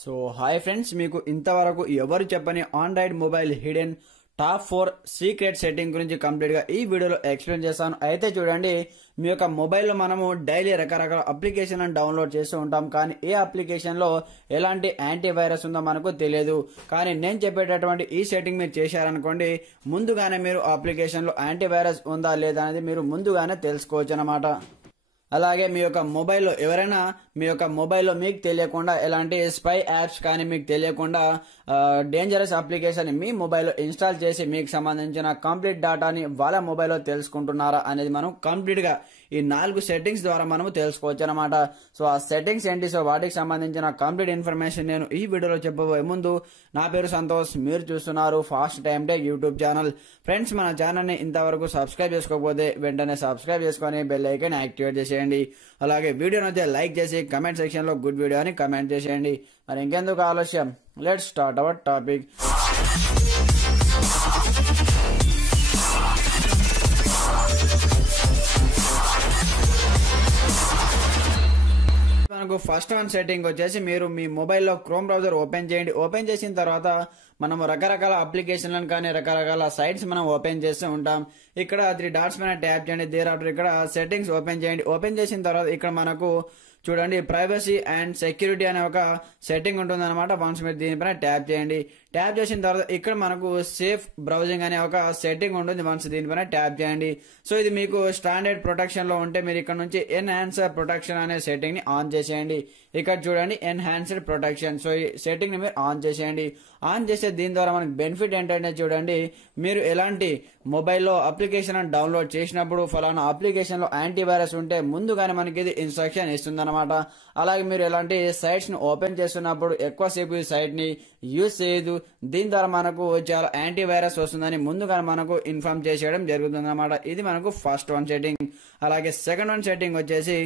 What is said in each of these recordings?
So hi friends, మీకు ఇంతవరకు ఎవరు చెప్పని Android mobile hidden top 4 secret setting గురించి కంప్లీట్ గా ఈ వీడియోలో ఎక్స్ప్లెయిన్ చేస్తాను. అయితే చూడండి, మీ యొక్క మొబైల్లో మనము డైలీ రకరకాల అప్లికేషన్ డౌన్లోడ్ చేస్తూ ఉంటాం. కానీ ఏ అప్లికేషన్ లో ఎలాంటి యాంటీవైరస్ ఉందో మనకు తెలియదు. కానీ నేను చెప్పేటటువంటి ఈ సెట్టింగ్ మీరు చేశారనుకోండి, ముందుగానే మీరు అప్లికేషన్ లో యాంటీవైరస్ ఉందా లేదా అనేది మీరు ముందుగానే తెలుసుకోవచ్చు అన్నమాట. అలాగే మీ యొక్క మొబైల్లో ఎవరైనా మీ యొక్క మొబైల్లో మీకు తెలియకుండా ఎలాంటి స్పై యాప్స్ కానీ మీకు తెలియకుండా డేంజరస్ అప్లికేషన్ మీ మొబైల్లో ఇన్స్టాల్ చేసి మీకు సంబంధించిన కంప్లీట్ డాటాని వాళ్ళ మొబైల్లో తెలుసుకుంటున్నారా అనేది మనం కంప్లీట్ గా ఈ 4 సెట్టింగ్స్ ద్వారా మనము తెలుసుకోవచ్చు అనమాట. సో ఆ సెట్టింగ్స్ ఏంటి, సో వాటికి సంబంధించిన కంప్లీట్ ఇన్ఫర్మేషన్ నేను ఈ వీడియోలో చెప్పబోయే ముందు, నా పేరు సంతోష్, మీరు చూస్తున్నారు fast time tech YouTube channel. Friends, మన ఛానల్ ని ఇంతవరకు సబ్స్క్రైబ్ చేసుకోకపోతే వెంటనే సబ్స్క్రైబ్ చేసుకొని బెల్ ఐకాన్ యాక్టివేట్ చేసేయండి. అలాగే వీడియోని అయితే లైక్ చేసి కమెంట్ సెక్షన్ లో గుడ్ వీడియో అని కమెంట్ చేసేయండి. మరి ఇంకెందుకు ఆలస్యం, లెట్స్ స్టార్ట్ అవర్ టాపిక్. మనకు ఫస్ట్ వన్ సెట్టింగ్ వచ్చేసి, మీరు మీ మొబైల్లో క్రోమ్ బ్రౌజర్ ఓపెన్ చేయండి. ఓపెన్ చేసిన తర్వాత మనము రకరకాల అప్లికేషన్లను కానీ రకరకాల సైట్స్ మనం ఓపెన్ చేస్తూ ఉంటాం. ఇక్కడ 3 డాట్స్ పైన ట్యాప్ చేయండి. దేర్ ఆఫ్టర్ ఇక్కడ సెట్టింగ్స్ ఓపెన్ చేయండి. ఓపెన్ చేసిన తర్వాత ఇక్కడ మనకు చూడండి ప్రైవసీ అండ్ సెక్యూరిటీ అనే ఒక సెట్టింగ్ ఉంటుంది అనమాట. వన్స్ మీరు దీనిపైన ట్యాప్ చేయండి. ట్యాప్ చేసిన తర్వాత ఇక్కడ మనకు సేఫ్ బ్రౌజింగ్ అనే ఒక సెట్టింగ్ ఉంటుంది. వన్స్ దీనిపైన ట్యాప్ చేయండి. సో ఇది మీకు స్టాండర్డ్ ప్రొటెక్షన్ లో ఉంటే మీరు ఇక్కడ నుంచి ఎన్హాన్సర్ ప్రొటెక్షన్ అనే సెట్టింగ్ ని ఆన్ చేసేయండి. ఇక్కడ చూడండి ఎన్హాన్స్డ్ ప్రొటెక్షన్. సో ఈ సెట్టింగ్ ని మీరు ఆన్ చేసేయండి. ఆన్ చేస్తే దీని ద్వారా మనకి బెనిఫిట్ ఏంటంటే చూడండి, మీరు ఎలాంటి మొబైల్లో అప్లికేషన్ డౌన్లోడ్ చేసినప్పుడు ఫలానా అప్లికేషన్ లో యాంటీవైరస్ ఉంటే ముందుగానే మనకి ఇది ఇన్స్ట్రక్షన్ ఇస్తుంది అనమాట. అలాగే మీరు ఎలాంటి సైట్స్ ని ఓపెన్ చేస్తున్నప్పుడు ఎక్కువసేపు ఈ సైట్ ని యూజ్ చేయదు. దీని ద్వారా మనకు చాలా యాంటీవైరస్ వస్తుందని ముందుగానే మనకు ఇన్ఫార్మ్ చేసేయడం జరుగుతుంది అనమాట. ఇది మనకు ఫస్ట్ వన్ సెట్టింగ్. అలాగే సెకండ్ వన్ సెట్టింగ్ వచ్చేసి,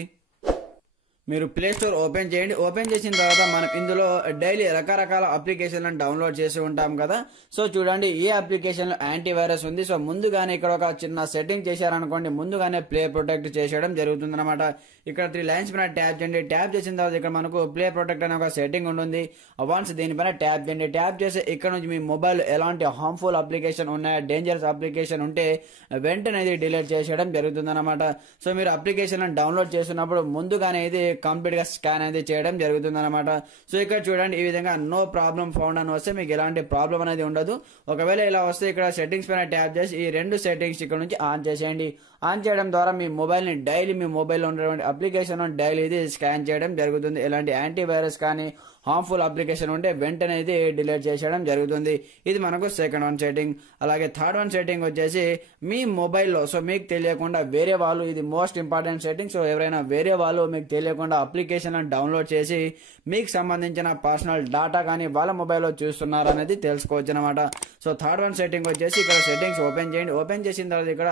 మీరు ప్లే స్టోర్ ఓపెన్ చేయండి. ఓపెన్ చేసిన తర్వాత మనం ఇందులో డైలీ రకరకాల అప్లికేషన్లను డౌన్లోడ్ చేసి ఉంటాం కదా. సో చూడండి, ఏ అప్లికేషన్ లో యాంటీవైరస్ ఉంది. సో ముందుగానే ఇక్కడ ఒక చిన్న సెట్టింగ్ చేశారనుకోండి, ముందుగానే ప్లే ప్రొటెక్ట్ చేసేయడం జరుగుతుంది అనమాట. ఇక్కడ 3 లైన్స్ పైన ట్యాప్ చేయండి. ట్యాప్ చేసిన తర్వాత ఇక్కడ మనకు ప్లే ప్రొటెక్ట్ అనే ఒక సెట్టింగ్ ఉంటుంది. వన్స్ దీనిపైన ట్యాప్ చేయండి. ట్యాప్ చేసి ఇక్కడ నుంచి మీ మొబైల్ ఎలాంటి హార్మ్ఫుల్ అప్లికేషన్ ఉన్నాయా, డేంజరస్ అప్లికేషన్ ఉంటే వెంటనే ఇది డిలీట్ చేసేయడం జరుగుతుంది అనమాట. సో మీరు అప్లికేషన్ డౌన్లోడ్ చేస్తున్నప్పుడు ముందుగానే ఇది కంప్లీట్ గా స్కాన్ అనేది చేయడం జరుగుతుంది అనమాట. సో ఇక్కడ చూడండి, ఈ విధంగా నో ప్రాబ్లం ఫౌండ్ అని వస్తే మీకు ఎలాంటి ప్రాబ్లం అనేది ఉండదు. ఒకవేళ ఇలా వస్తే ఇక్కడ సెట్టింగ్స్ పైన ట్యాప్ చేసి ఈ 2 సెట్టింగ్స్ ఇక్కడ నుంచి ఆన్ చేసేయండి. ఆన్ చేయడం ద్వారా మీ మొబైల్ ని డైలీ మీ మొబైల్లో ఉన్నటువంటి అప్లికేషన్ డైలీ ఇది స్కాన్ చేయడం జరుగుతుంది. ఎలాంటి యాంటీవైరస్ కానీ హార్మ్ఫుల్ అప్లికేషన్ ఉంటే వెంటనే ఇది డిలీట్ చేసేయడం జరుగుతుంది. ఇది మనకు సెకండ్ వన్ సెట్టింగ్. అలాగే థర్డ్ వన్ సెట్టింగ్ వచ్చేసి, మీ మొబైల్లో సో మీకు తెలియకుండా వేరే వాళ్ళు, ఇది మోస్ట్ ఇంపార్టెంట్ సెట్టింగ్. సో ఎవరైనా వేరే వాళ్ళు మీకు తెలియకుండా అప్లికేషన్ డౌన్లోడ్ చేసి మీకు సంబంధించిన పర్సనల్ డాటా కానీ వాళ్ళ మొబైల్లో చూస్తున్నారు అనేది తెలుసుకోవచ్చు అనమాట. సో థర్డ్ వన్ సెట్టింగ్ వచ్చేసి, ఇక్కడ సెట్టింగ్స్ ఓపెన్ చేయండి. ఓపెన్ చేసిన తర్వాత ఇక్కడ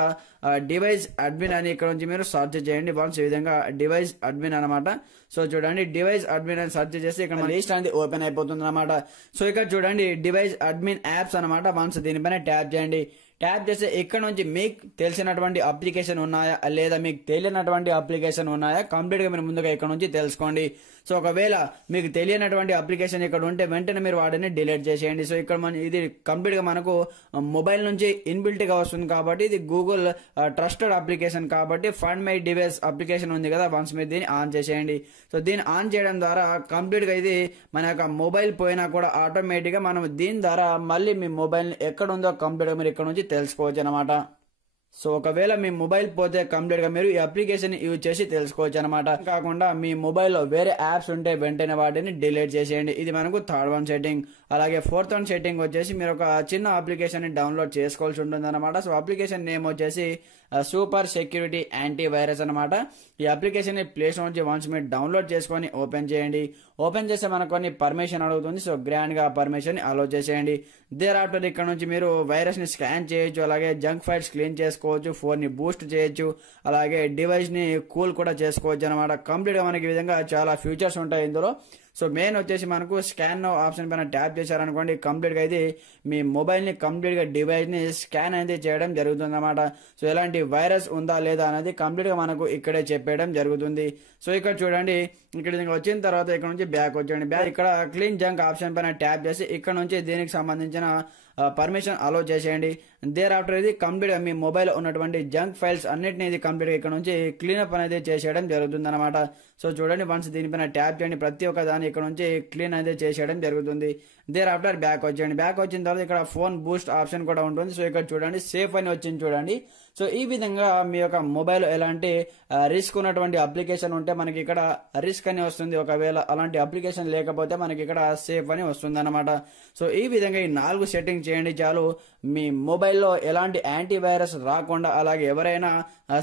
డివైస్ అడ్మిన్ అని ఇక్కడ నుంచి మీరు సర్చ్ చేయండి. వన్స్ ఈ విధంగా డివైస్ అడ్మిన్ అనమాట. సో చూడండి, డివైస్ అడ్మిన్ అని సర్చ్ చేసి ఇక్కడ లిస్ట్ అనేది ఓపెన్ అయిపోతుంది అనమాట. సో ఇక్కడ చూడండి డివైస్ అడ్మిన్ యాప్స్ అనమాట. వన్స్ దీనిపైన ట్యాప్ చేయండి. ట్యాప్ చేస్తే ఇక్కడ నుంచి మీకు తెలిసినటువంటి అప్లికేషన్ ఉన్నాయా లేదా మీకు తెలియనటువంటి అప్లికేషన్ ఉన్నాయా కంప్లీట్ గా మీరు ముందుగా ఇక్కడ నుంచి తెలుసుకోండి. సో ఒకవేళ మీకు తెలియనటువంటి అప్లికేషన్ ఇక్కడ ఉంటే వెంటనే మీరు వాటిని డిలీట్ చేసేయండి. సో ఇక్కడ ఇది కంప్లీట్ గా మనకు మొబైల్ నుంచి ఇన్బిల్ట్ గా వస్తుంది కాబట్టి ఇది గూగుల్ ట్రస్టెడ్ అప్లికేషన్ కాబట్టి ఫండ్ మై డివైస్ అప్లికేషన్ ఉంది కదా, వన్స్ మీరు దీన్ని ఆన్ చేసేయండి. సో దీన్ని ఆన్ చేయడం ద్వారా కంప్లీట్ గా ఇది మన యొక్క మొబైల్ పోయినా కూడా ఆటోమేటిక్ గా మనం దీని ద్వారా మళ్ళీ మీ మొబైల్ ఎక్కడ ఉందో కంప్లీట్ గా మీరు ఇక్కడ నుంచి తెలుసుకోవచ్చు అనమాట. సో ఒకవేళ మీ మొబైల్ పోతే కంప్లీట్ గా మీరు ఈ అప్లికేషన్ యూజ్ చేసి తెలుసుకోవచ్చు అనమాట. కాకుండా మీ మొబైల్లో వేరే యాప్స్ ఉంటే వెంటనే వాటిని డిలీట్ చేసేయండి. ఇది మనకు థర్డ్ వన్ సెట్టింగ్. అలాగే ఫోర్త్ వన్ సెట్టింగ్ వచ్చేసి, మీరు ఒక చిన్న అప్లికేషన్ ని డౌన్లోడ్ చేసుకోవాల్సి ఉంటుంది అనమాట. సో అప్లికేషన్ నేమ్ వచ్చేసి సూపర్ సెక్యూరిటీ యాంటీవైరస్ అనమాట. ఈ అప్లికేషన్ ని ప్లే స్టోర్ నుంచి వన్స్ మీరు డౌన్లోడ్ చేసుకొని ఓపెన్ చేయండి. ఓపెన్ చేస్తే మనకు కొన్ని పర్మిషన్ అడుగుతుంది. సో గ్రాండ్ గా పర్మిషన్ అలో చేసేయండి. దేర్ ఆఫ్టర్ ఇక్కడ నుంచి మీరు వైరస్ ని స్కాన్ చేయొచ్చు. అలాగే జంక్ ఫైల్స్ క్లీన్ చేసుకోవచ్చు, ఫోన్ ని బూస్ట్ చేయొచ్చు, అలాగే డివైస్ ని కూల్ కూడా చేసుకోవచ్చు అనమాట. కంప్లీట్ గా మనకి ఈ విధంగా చాలా ఫీచర్స్ ఉంటాయి ఇందులో. సో మెయిన్ వచ్చేసి మనకు స్కాన్ నౌ ఆప్షన్ పైన ట్యాప్ చేశారనుకోండి కంప్లీట్ గా ఇది మీ మొబైల్ ని కంప్లీట్ గా డివైస్ ని స్కాన్ అయితే చేయడం జరుగుతుంది అన్నమాట. సో ఎలాంటి వైరస్ ఉందా లేదా అనేది కంప్లీట్ గా మనకు ఇక్కడే చెప్పేయడం జరుగుతుంది. సో ఇక్కడ చూడండి, ఇక్కడ వచ్చిన తర్వాత ఇక్కడ నుంచి బ్యాక్ వచ్చేయండి. బ్యాక్ ఇక్కడ క్లీన్ జంక్ ఆప్షన్ పైన ట్యాప్ చేసి ఇక్కడ నుంచి దీనికి సంబంధించిన పర్మిషన్ అలో చేసేయండి. దేర్ ఆఫ్టర్ ఇది కంప్లీట్ గా మీ మొబైల్ ఉన్నటువంటి జంక్ ఫైల్స్ అన్నిటిని ఇది కంప్లీట్ గా ఇక్కడ నుంచి క్లీనప్ అనేది చేసేయడం జరుగుతుంది అనమాట. సో చూడండి, వన్స్ దీనిపైన ట్యాప్ చేయండి, ప్రతి ఒక్క దాన్ని ఇక్కడ నుంచి క్లీన్ అనేది చేసేయడం జరుగుతుంది. దేర్ ఆఫ్టర్ బ్యాక్ వచ్చేయండి. బ్యాక్ వచ్చిన తర్వాత ఇక్కడ ఫోన్ బూస్ట్ ఆప్షన్ కూడా ఉంటుంది. సో ఇక్కడ చూడండి సేఫ్ అని వచ్చింది చూడండి. సో ఈ విధంగా మీ యొక్క మొబైల్ ఎలాంటి రిస్క్ ఉన్నటువంటి అప్లికేషన్ ఉంటే మనకి ఇక్కడ రిస్క్ అని వస్తుంది, ఒకవేళ అలాంటి అప్లికేషన్ లేకపోతే మనకి ఇక్కడ సేఫ్ అని వస్తుంది అనమాట. సో ఈ విధంగా ఈ 4 సెట్టింగ్ చేయండి చాలు, మీ మొబైల్లో ఎలాంటి యాంటీవైరస్ రాకుండా అలాగే ఎవరైనా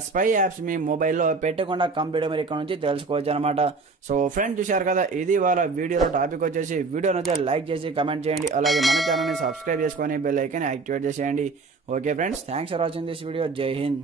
స్పై యాప్స్ మీ మొబైల్లో పెట్టకుండా కంప్లీట్ మీరు ఇక్కడ నుంచి తెలుసుకోవచ్చు అనమాట. సో ఫ్రెండ్స్ చూశారు కదా, ఇది వాళ్ళ వీడియోలో టాపిక్ వచ్చేసి. వీడియో నచ్చితే లైక్ చేసి కమెంట్ చేయండి, అలాగే మన ఛానల్ని సబ్స్క్రైబ్ చేసుకొని బెల్ ఐకాన్ యాక్టివేట్ చేసేయండి. Okay friends, thanks for watching this video. జై హింద్.